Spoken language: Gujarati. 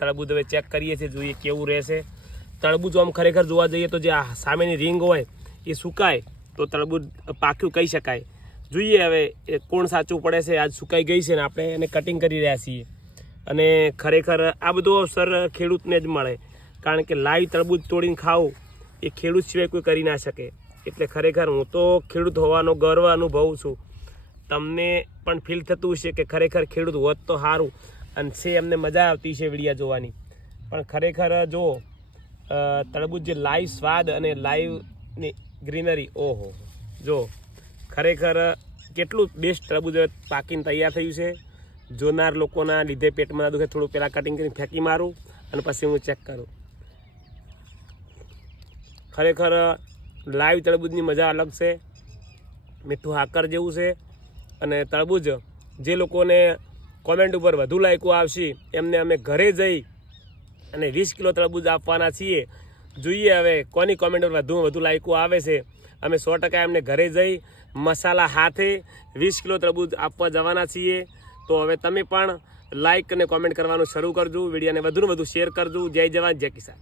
તળબૂચ હવે ચેક કરીએ છીએ, જોઈએ કેવું રહેશે. તળબૂચ આમ ખરેખર જોવા જઈએ તો જે આ સામેની રીંગ હોય, એ સુકાય તો તળબૂચ પાક્યું કહી શકાય. જોઈએ હવે, એ કોણ સાચું પડે છે, આજ સુકાઈ ગઈ છે ને આપણે એને કટિંગ કરી રહ્યા છીએ. અને ખરેખર આ બધો અવસર ખેડૂતને જ મળે. કારણ કે લાઈવ તળબૂજ તોડીને ખાવું, એ ખેડૂત સિવાય કોઈ કરી ના શકે. એટલે ખરેખર હું તો ખેડૂત હોવાનો ગર્વ અનુભવું છું. તમને પણ ફીલ થતું હશે કે ખરેખર ખેડૂત હોત તો સારું. અને છે એમને મજા આવતી છે વિડીયા જોવાની. પણ ખરેખર જો તળબૂચ જે લાઈવ સ્વાદ અને લાઈવની ગ્રીનરી ઓહો. જો, ખરેખર કેટલું બેસ્ટ તરબૂચ પાકીને તૈયાર થયું છે. જોનાર લોકોના લીધે પેટમાં દુખે થોડું પહેલાં કટિંગ કરીને ફેંકી મારું અને પછી હું ચેક કરું. ખરેખર લાઈવ તરબૂચની મજા અલગ છે. મીઠું હાકર જેવું છે. અને તરબૂચ જે લોકોને કોમેન્ટ ઉપર વધુ લાયકો આવશે. એમને અમે ઘરે જઈ અને વીસ કિલો તળબૂજ આપવાના છીએ. જોઈએ હવે કોની કોમેન્ટ ઉપર વધુ વધુ લાયકો આવે છે. અમે સો ટકા એમને ઘરે જઈ મસાલા હાથે વીસ કિલો તળબૂજ આપવા જવાના છીએ. તો હવે તમે પણ લાઈક અને કોમેન્ટ કરવાનું શરૂ કરજો. વિડીયોને વધુને વધુ શેર કરજો. જય જવાન, જય કિસાન.